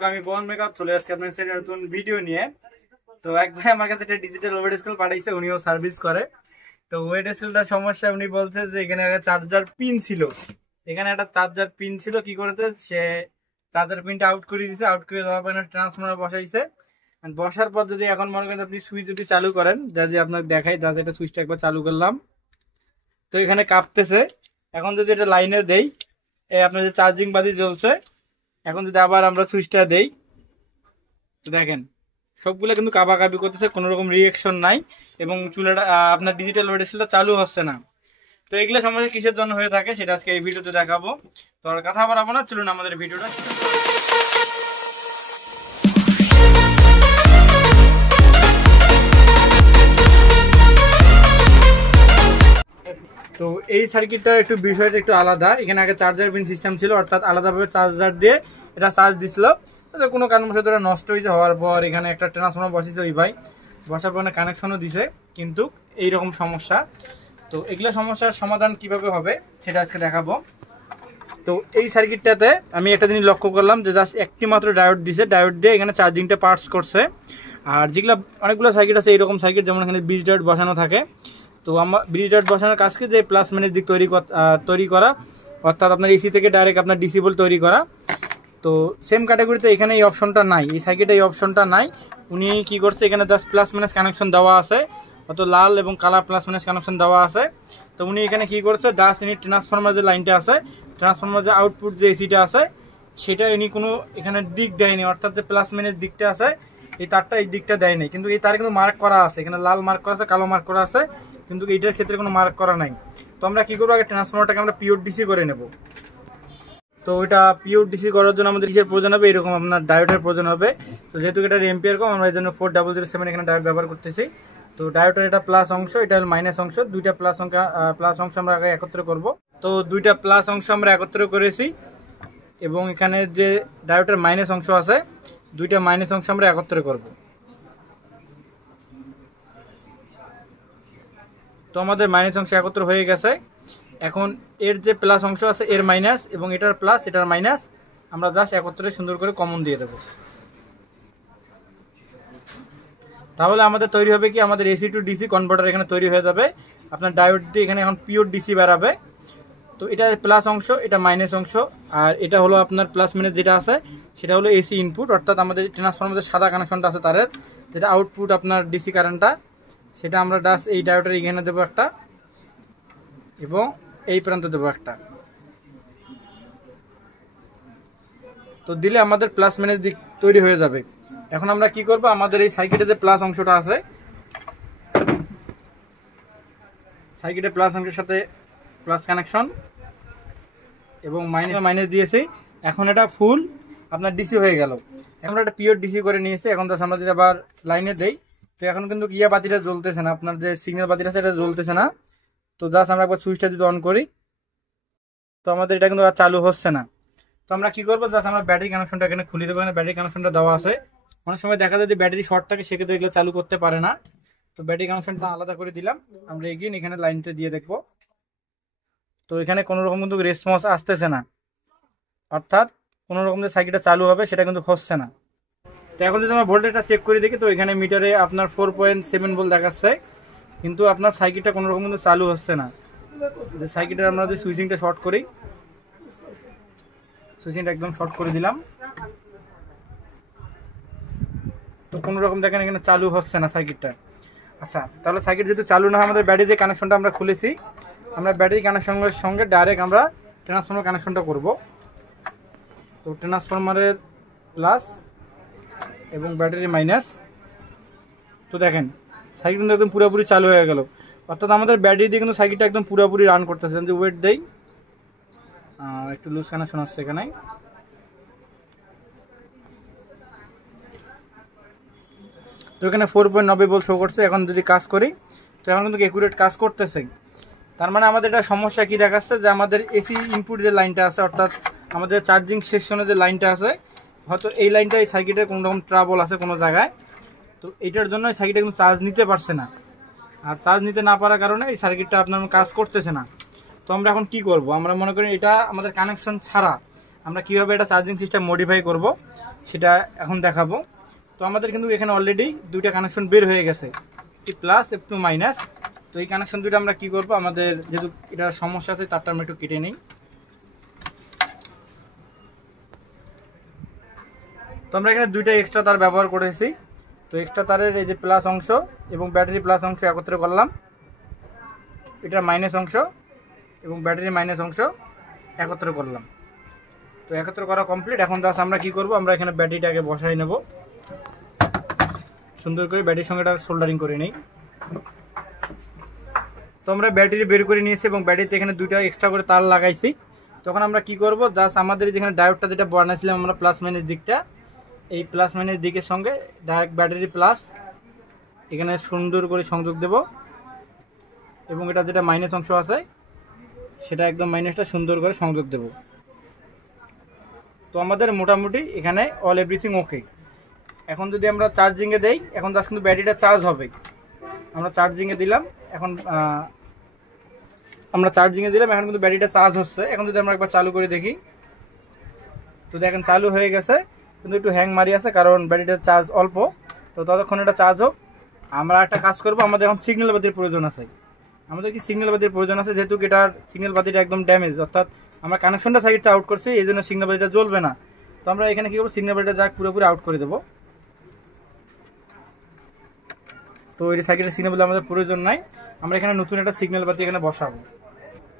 আমি বন মেকআপ চলে আসছি আপনার সাথে নতুন ভিডিও নিয়ে। তো এক ভাই আমার কাছে একটা ডিজিটাল ওয়েট স্কেল পাঠাইছে, উনিও সার্ভিস করে। তো ওয়েট স্কেলটার সমস্যা উনি বলছে যে এখানে একটা চার্জার পিন ছিল, এখানে একটা চার্জার পিন ছিল, কি করেছে সে চার্জার পিনটা আউট করে দিয়েছে। আউট করে দেওয়ার পর ট্রান্সফর্মার বসাইছে। বসার পর যদি এখন মনে করেন আপনি সুইচ যদি চালু করেন, যা যে আপনাকে দেখাই, যা এটা সুইচটা একবার চালু করলাম, তো এখানে কাঁপতেছে। এখন যদি এটা লাইনে দেই, এই আপনার যে চার্জিং বাতি জ্বলছে। এখন যদি আবার আমরা সুইচটা দেই, তো দেখেন সবগুলো কিন্তু কাবাকাবি করতেছে, কোনো রকম রিয়েকশন নাই এবং চুলাটা আপনার ডিজিটাল ওয়েট স্কেলটা চালু হচ্ছে না। তো এগুলো সমস্যা কিসের জন্য হয়ে থাকে সেটা আজকে এই ভিডিওতে দেখাবো। তো আর কথা বাড়াবো না, চলুন আমাদের ভিডিওটা। তো এই সার্কিটটার একটু বিষয়টা একটু আলাদা। এখানে আগে চার্জার পিন সিস্টেম ছিল, অর্থাৎ আলাদাভাবে চার্জার দিয়ে এটা চার্জ দিছিল। তো কোনো কারণবশত এটা নষ্ট হয়েছে, হওয়ার পর এখানে একটা ট্রান্সফর্মার বসেছে ওই ভাই, বসার পর কানেকশনও দিছে, কিন্তু এইরকম সমস্যা। তো এগুলো সমস্যার সমাধান কিভাবে হবে সেটা আজকে দেখাবো। তো এই সার্কিটটাতে আমি একটা জিনিস লক্ষ্য করলাম যে জাস্ট একটি মাত্র ডায়োড দিছে, ডায়োড দিয়ে এখানে চার্জিংটা পার্টস করছে। আর যেগুলো অনেকগুলো সার্কিট আছে এইরকম সার্কিট, যেমন এখানে ব্রিজ ডায়োড বসানো থাকে। তো আমার ব্রিজ ডায়োড বসানোর কাজকে যে প্লাস মাইনাস দিক তৈরি করা, অর্থাৎ আপনার এসি থেকে ডাইরেক্ট আপনার ডিসি ভোল্ট তৈরি করা। তো সেম ক্যাটাগরিতে এখানে এই অপশনটা নাই, এই সার্কিটে এই অপশনটা নাই। উনি কি করছে, এখানে জাস্ট প্লাস মাইনাস কানেকশন দেওয়া আছে, অত লাল এবং কালা প্লাস মাইনাস কানেকশন দেওয়া আছে। তো উনি এখানে কি করছে, জাস্ট ইনি ট্রান্সফর্মার যে লাইনটা আছে, ট্রান্সফর্মার যে আউটপুট যে এসিটা আছে, সেটা ইনি কোনো এখানে দিক দেয়নি, অর্থাৎ যে প্লাস মাইনাস দিকটা আছে এই তারটা এই দিকটা দেয়নি, কিন্তু এই তার কিন্তু মার্ক করা আছে, এখানে লাল মার্ক করা আছে, কালো মার্ক করা আছে, কিন্তু এইটার ক্ষেত্রে কোনো মার্ক করা নাই। তো আমরা কি করবো, আগে ট্রান্সফর্মারটাকে আমরা পিওর ডিসি করে নেব। তো এটা পিওর ডিসি করার জন্য আমাদের কিসের প্রয়োজন হবে, এরকম আপনার ডায়োডের প্রয়োজন হবে। তো যেহেতু এটা এম্পিয়ার কম, আমরা এই জন্য 4007 এখানে ডায়োড ব্যবহার করতেছি। তো ডায়োডের এটা প্লাস অংশ, এটা মাইনাস অংশ, দুইটা প্লাস অংশ আমরা আগে একত্র করব। তো দুইটা প্লাস অংশ আমরা একত্র করেছি, এবং এখানে যে ডায়োডের মাইনাস অংশ আছে, দুইটা মাইনাস অংশ আমরা একত্র করব। তো আমাদের মাইনাস অংশ একত্র হয়ে গেছে। এখন এর যে প্লাস অংশ আছে এর মাইনাস, এবং এটার প্লাস এটার মাইনাস আমরা জাস্ট একত্রে সুন্দর করে কমন দিয়ে দেব। তাহলে আমাদের তৈরি হবে কি, আমাদের এসি টু ডিসি কনভার্টার এখানে তৈরি হয়ে যাবে। আপনার ডায়োড দিয়ে এখানে এখন পিওর ডিসি বেরাবে। তো এটা প্লাস অংশ, এটা মাইনাস অংশ, আর এটা হলো আপনার প্লাস মাইনাস যেটা আছে সেটা হলো এসি ইনপুট, অর্থাৎ আমাদের ট্রান্সফর্মারের সাদা কানেকশনটা আছে তারের, যেটা আউটপুট আপনার ডিসি কারেন্টটা, সেটা আমরা জাস্ট এই ডায়োডের এখানে দেবো একটা, এবং এই প্রান্তে দেবো একটা। তো দিলে আমাদের প্লাস মাইনাস দিক তৈরি হয়ে যাবে। এখন আমরা কি করব, আমাদের এই সার্কিটে যে প্লাস অংশটা আছে, সার্কিটে প্লাস অংশের সাথে প্লাস কানেকশন এবং মাইনাস দিয়েছি। এখন এটা ফুল আপনার ডিসি হয়ে গেল। এখন একটা পিওর ডিসি করে নিয়েছি। এখন জাস্ট আমরা যদি আবার লাইনে দেই, তো এখন কিন্তু ইয়া বাতিটা জ্বলতেছে না, আপনার যে সিগন্যাল বাতিটা আছে এটা জ্বলতেছে না। তো জাস্ট আমরা একবার সুইচটা যদি অন করি, তো আমাদের এটা কিন্তু আর চালু হচ্ছে না। তো আমরা কি করবো, জাস্ট আমরা ব্যাটারি কানেকশনটা এখানে খুলে দেবো। এখানে ব্যাটারি কানেকশনটা দেওয়া আছে। অনেক সময় দেখা যায় যে ব্যাটারি শর্ট থাকে, সেক্ষেত্রে এগুলো চালু করতে পারে না। তো ব্যাটারি কানেকশনটা আলাদা করে দিলাম। আমরা এগিয়ে এখানে লাইনটা দিয়ে দেখবো। তো এখানে কোনো রকম কিন্তু রেসপন্স আসতেছে না, অর্থাৎ কোনো রকম যে সার্কিটটা চালু হবে সেটা কিন্তু হচ্ছে না। তো এখন যদি আমরা ভোল্টেজটা চেক করে দেখি, তো এখানে মিটারে আপনার 4.7 ভোল্ট দেখাচ্ছে, কিন্তু আপনার সার্কিটটা কোনো রকম কিন্তু চালু হচ্ছে না। যে সার্কিটের আমরা যদি সুইচিংটা শর্ট করি, সুইচিংটা একদম শর্ট করে দিলাম, তো কোনো রকম দেখেন এখানে চালু হচ্ছে না সার্কিটটা। আচ্ছা, তাহলে সার্কিট যেহেতু চালু না হয়, আমাদের ব্যাটারি যে কানেকশনটা আমরা খুলেছি, আমরা ব্যাটারি কানেকশনের সঙ্গে ডাইরেক্ট আমরা ট্রান্সফর্মার কানেকশনটা করব। তো ট্রান্সফর্মারের প্লাস এবং ব্যাটারি মাইনাস, তো দেখেন সার্কিট কিন্তু একদম পুরোপুরি চালু হয়ে গেল, অর্থাৎ আমাদের ব্যাটারি দিয়ে কিন্তু সার্কিটটা একদম পুরোপুরি রান করতেছে। যদি ওয়েট দেই, একটু লুজ কানেকশন হচ্ছে এখানে। তো এখানে 4.90 ভোল্ট শো করছে। এখন যদি কাজ করি, তো এখন কিন্তু একুরেট কাজ করতেছে। তার মানে আমাদের এটা সমস্যা কি দেখাচ্ছে, যে আমাদের এসি ইনপুট যে লাইনটা আছে, অর্থাৎ আমাদের চার্জিং সেকশনে যে লাইনটা আছে, হয়তো এই লাইনটা এই সার্কিটের কোনো রকম ট্রাবল আছে কোনো জায়গায়। তো এইটার জন্য এই সার্কিটটা কিন্তু চার্জ নিতে পারছে না, আর চার্জ নিতে না পারার কারণে এই সার্কিটটা আপনার কাজ করতেছে না। তো আমরা এখন কি করব, আমরা মনে করি এটা আমাদের কানেকশন ছাড়া আমরা কিভাবে এটা চার্জিং সিস্টেম মডিফাই করব। সেটা এখন দেখাবো। তো আমাদের কিন্তু এখানে অলরেডি দুইটা কানেকশন বের হয়ে গেছে, একটি প্লাস একটু মাইনাস। তো এই কানেকশন দুইটা আমরা কি করব, আমাদের যেহেতু এটার সমস্যা আছে তারটা আমরা একটু কেটে নিই। তো আমরা এখানে দুইটা এক্সট্রা তার ব্যবহার করেছি। তো এক্সট্রা তারের এই যে প্লাস অংশ এবং ব্যাটারি প্লাস অংশ একত্রে করলাম, এটা মাইনাস অংশ এবং ব্যাটারি মাইনাস অংশ একত্রে করলাম। তো একত্রে করা কমপ্লিট। এখন জাস্ট আমরা কি করব, আমরা এখানে ব্যাটারিটাকে বসাই নেব, সুন্দর করে ব্যাটারির সঙ্গে এটা সোল্ডারিং করে নিই। তো আমরা ব্যাটারি বের করে নিয়েছি এবং ব্যাটারিতে এখানে দুইটা এক্সট্রা করে তার লাগাইছি। তখন আমরা কি করব, জাস্ট আমাদের যেখানে ডায়োডটা যেটা বানাইছিলাম আমরা প্লাস মাইনাস দিকটা, এই প্লাস মাইনাস দিকের সঙ্গে ডাইরেক্ট ব্যাটারি প্লাস এখানে সুন্দর করে সংযোগ দেব এবং এটা যেটা মাইনাস অংশ আছে সেটা একদম মাইনাসটা সুন্দর করে সংযোগ দেব। তো আমাদের মোটামুটি এখানে অল এভরিথিং ওকে। এখন যদি আমরা চার্জিংয়ে দেই, এখন জাস্ট কিন্তু ব্যাটারিটা চার্জ হবে। আমরা চার্জিংয়ে দিলাম, এখন এখন কিন্তু ব্যাটারিটা চার্জ হচ্ছে। এখন যদি আমরা একবার চালু করে দেখি, তো দেখেন চালু হয়ে গেছে, কিন্তু একটু হ্যাং মারি আছে কারণ ব্যাটারিটার চার্জ অল্প। তো ততক্ষণ এটা চার্জ হোক। আমরা একটা কাজ করব, আমাদের এখন সিগন্যাল বাতির প্রয়োজন আছে। আমাদের কি সিগন্যাল বাতির প্রয়োজন আছে, যেহেতু এটার সিগন্যাল বাতিটা একদম ড্যামেজ, অর্থাৎ আমরা কানেকশনটা সাইডটা আউট করছি, এই জন্য সিগন্যাল বাতিটা জ্বলবে না। তো আমরা এখানে কি করবো, সিগন্যাল বাতিটা যাক পুরোপুরি আউট করে দেবো। তো এই সাইকেলের সিগন্যাল বাতি আমাদের প্রয়োজন নাই, আমরা এখানে নতুন একটা সিগন্যাল বাতি এখানে বসাবো।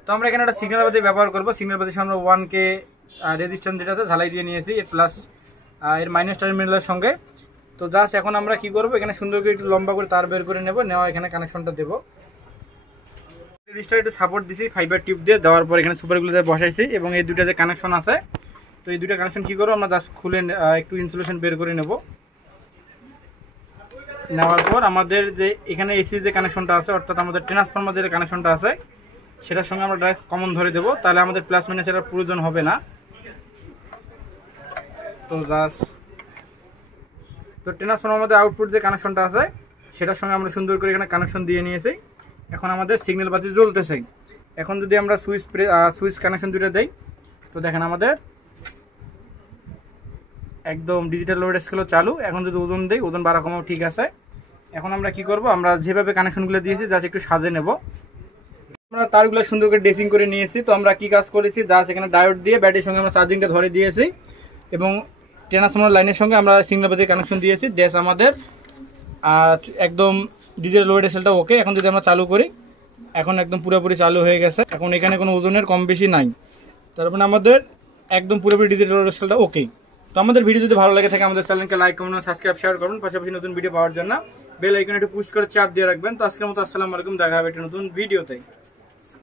তো আমরা এখানে একটা সিগন্যাল বাতি ব্যবহার করবো। সিগন্যাল বাতির সঙ্গে 1K রেজিস্ট্যান্স যেটা আছে ঝালাই দিয়ে নিয়েছি, এর প্লাস এর মাইনাস টার্মিনালের সঙ্গে। তো জাস্ট এখন আমরা কি করব, এখানে সুন্দর করে একটু লম্বা করে তার বের করে নেব, নেওয়া এখানে কানেকশনটা দেবো। রেজিস্টার একটু সাপোর্ট দিছি ফাইবার টিউব দিয়ে, দেওয়ার পর এখানে সুপারগুলো দিয়ে বসাইছি এবং এই দুইটা যে কানেকশন আছে, তো এই দুইটা কানেকশন কি করবো, আমরা জাস্ট খুলে একটু ইনসুলেশন বের করে নেব। নেওয়ার পর আমাদের যে এখানে এসি যে কানেকশনটা আছে, অর্থাৎ আমাদের ট্রান্সফরমার যে কানেকশনটা আছে সেটার সঙ্গে আমরা ডাইরেক্ট কমন ধরে দেবো, তাহলে আমাদের প্লাস মাইনাস এটার প্রয়োজন হবে না। তো জাস্ট তো ট্রান্সফরমার মধ্যে আউটপুট যে কানেকশনটা আছে সেটার সঙ্গে আমরা সুন্দর করে এখানে কানেকশন দিয়ে নিয়েছি। এখন আমাদের সিগন্যাল বাতি জ্বলতেছে। এখন যদি আমরা সুইচ কানেকশন দুটো দেই, তো দেখেন আমাদের একদম ডিজিটাল লোড স্কেলও চালু। এখন যদি ওজন দেই, ওজন বাড়া কমাও ঠিক আছে। এখন আমরা কি করব, আমরা যেভাবে কানেকশনগুলো দিয়েছি জাস্ট একটু সাজে নেব। আমরা তারগুলো সুন্দর করে ড্রেসিং করে নিয়েছি। তো আমরা কি কাজ করেছি, জাস্ট এখানে ডায়োড দিয়ে ব্যাটারির সঙ্গে আমরা চার্জিংটা ধরে দিয়েছি এবং ট্রান্সফরমার লাইনের সঙ্গে আমরা সিগন্যাল বাতির কানেকশন দিয়েছি। দেশ আমাদের একদম ডিজিটাল লোড সেলটা ওকে। এখন যদি আমরা চালু করি, এখন একদম পুরোপুরি চালু হয়ে গেছে। এখন এখানে কোনো ওজনের কম বেশি নাই, তার মানে আমাদের একদম পুরোপুরি ডিজিটাল লোড সেলটা ওকে। তো আমাদের ভিডিও যদি ভালো লাগে থাকে আমাদের চ্যানেলকে লাইক কমেন্ট সাবস্ক্রাইব শেয়ার করুন। পাশাপাশি নতুন ভিডিও পাওয়ার জন্য বেল আইকনে একটু পুশ করে চাপ দিয়ে রাখবেন। তো আজকের মতো আসসালামু আলাইকুম, দেখা হবে একটা নতুন ভিডিওতে।